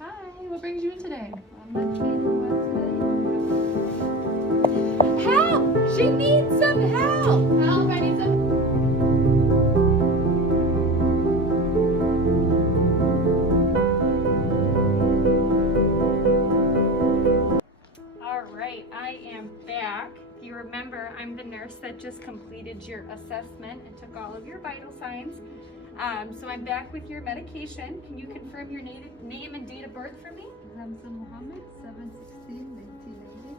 Hi, what brings you in today? I'm not feeling well today. Help! She needs some help! Help, I need some. All right, I am back. If you remember, I'm the nurse that just completed your assessment and took all of your vital signs. So I'm back with your medication. Can you confirm your name and date of birth for me? Zamzam Mohamed, 7/16/1990.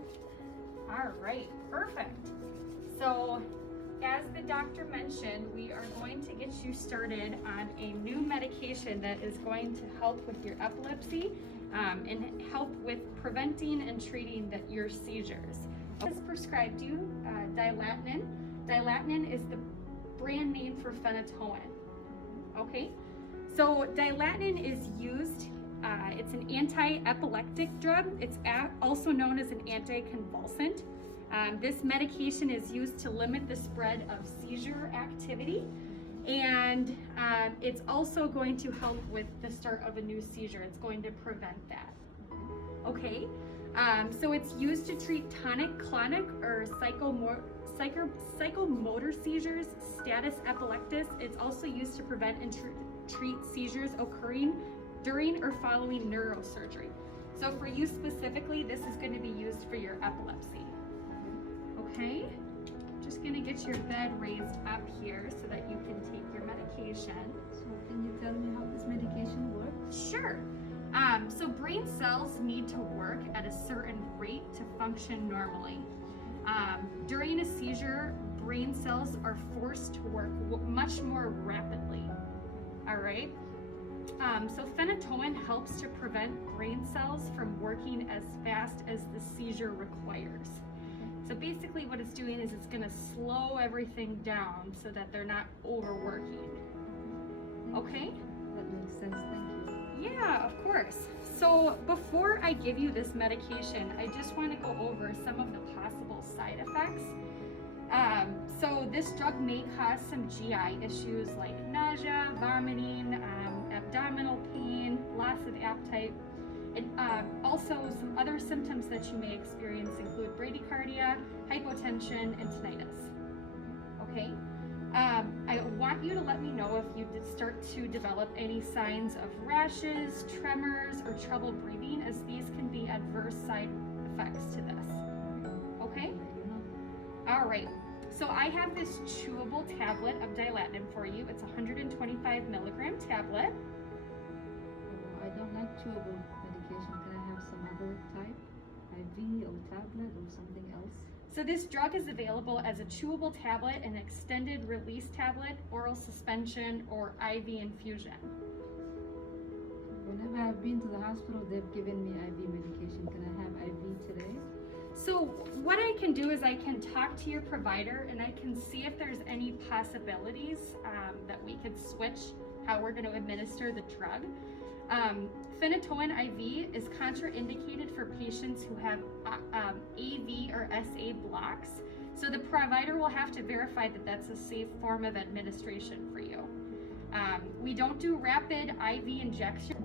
All right, perfect. So, as the doctor mentioned, we are going to get you started on a new medication that is going to help with your epilepsy and help with preventing and treating your seizures. Has prescribed you dilatinin. Dilatinin is the brand name for phenytoin. Okay, so dilatinin is used. It's an anti-epileptic drug. It's also known as an anticonvulsant. This medication is used to limit the spread of seizure activity, and it's also going to help with the start of a new seizure. It's going to prevent that. Okay, so it's used to treat tonic-clonic or psychomotor seizures, status epilepticus. It's also used to prevent and treat seizures occurring during or following neurosurgery. So for you specifically, this is going to be used for your epilepsy. Okay, just going to get your bed raised up here so that you can take your medication. So can you tell me how this medication works? Sure. So brain cells need to work at a certain rate to function normally. During a seizure, brain cells are forced to work much more rapidly. All right. So phenytoin helps to prevent brain cells from working as fast as the seizure requires. So basically what it's doing is it's going to slow everything down so that they're not overworking. Okay? That makes sense, thank you. Yeah, of course. So before I give you this medication, I just want to go over some of the possible side effects. So this drug may cause some GI issues like nausea, vomiting, abdominal pain, loss of appetite, and also some other symptoms that you may experience include bradycardia, hypotension, and tinnitus. Okay? I want you to let me know if you did start to develop any signs of rashes, tremors, or trouble breathing, as these can be adverse side effects to this. Okay? All right. So I have this chewable tablet of dilatinin for you. It's a 125 milligram tablet. I don't like chewable medication. Can I have some other type? IV or tablet or something else? So this drug is available as a chewable tablet, an extended release tablet, oral suspension, or IV infusion. Whenever I've been to the hospital, they've given me IV medication. Can I have IV today? So what I can do is I can talk to your provider and I can see if there's any possibilities that we could switch how we're going to administer the drug. Phenytoin IV is contraindicated for patients who have AV or SA blocks. So the provider will have to verify that that's a safe form of administration for you. We don't do rapid IV injection.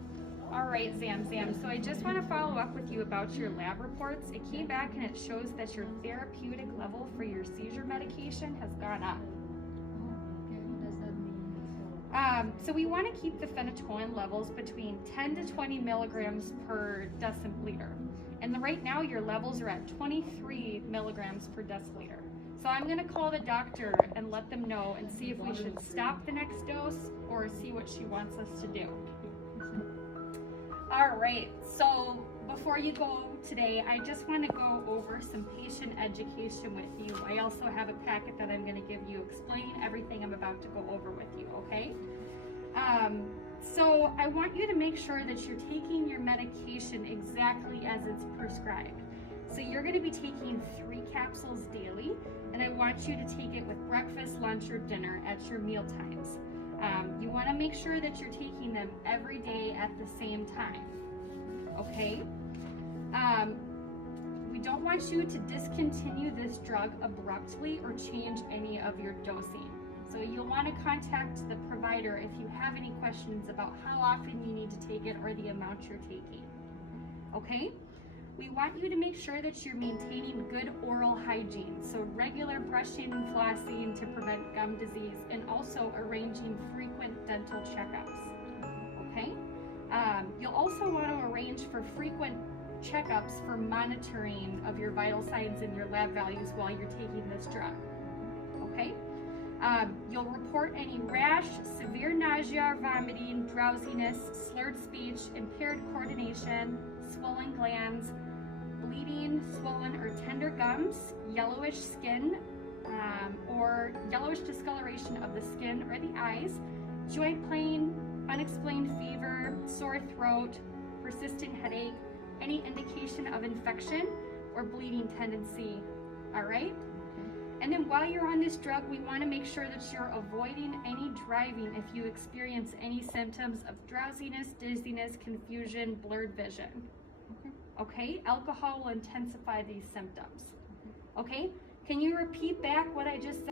All right, Zamzam, so I just want to follow up with you about your lab reports. It came back and it shows that your therapeutic level for your seizure medication has gone up. Okay, what does that mean? So we want to keep the phenytoin levels between 10 to 20 milligrams per deciliter. And right now your levels are at 23 milligrams per deciliter. So I'm going to call the doctor and let them know and see if we should stop the next dose or see what she wants us to do. All right, so before you go today, I just want to go over some patient education with you. I also have a packet that I'm going to give you explaining everything I'm about to go over with you, okay? So I want you to make sure that you're taking your medication exactly as it's prescribed. So you're going to be taking 3 capsules daily, and I want you to take it with breakfast, lunch, or dinner at your meal times. You want to make sure that you're taking them every day at the same time, okay? We don't want you to discontinue this drug abruptly or change any of your dosing. So you'll want to contact the provider if you have any questions about how often you need to take it or the amount you're taking. Okay? We want you to make sure that you're maintaining good oral hygiene, so regular brushing and flossing to prevent gum disease, and also arranging frequent dental checkups. Okay? You'll also want to arrange for frequent checkups for monitoring of your vital signs and your lab values while you're taking this drug. Okay? You'll report any rash, severe nausea, vomiting, drowsiness, slurred speech, impaired coordination, swollen glands, bleeding, swollen or tender gums, yellowish skin, or yellowish discoloration of the skin or the eyes, joint pain, unexplained fever, sore throat, persistent headache, any indication of infection or bleeding tendency. All right? And then while you're on this drug, we want to make sure that you're avoiding any driving if you experience any symptoms of drowsiness, dizziness, confusion, blurred vision. Okay? Alcohol will intensify these symptoms. Okay? Can you repeat back what I just said?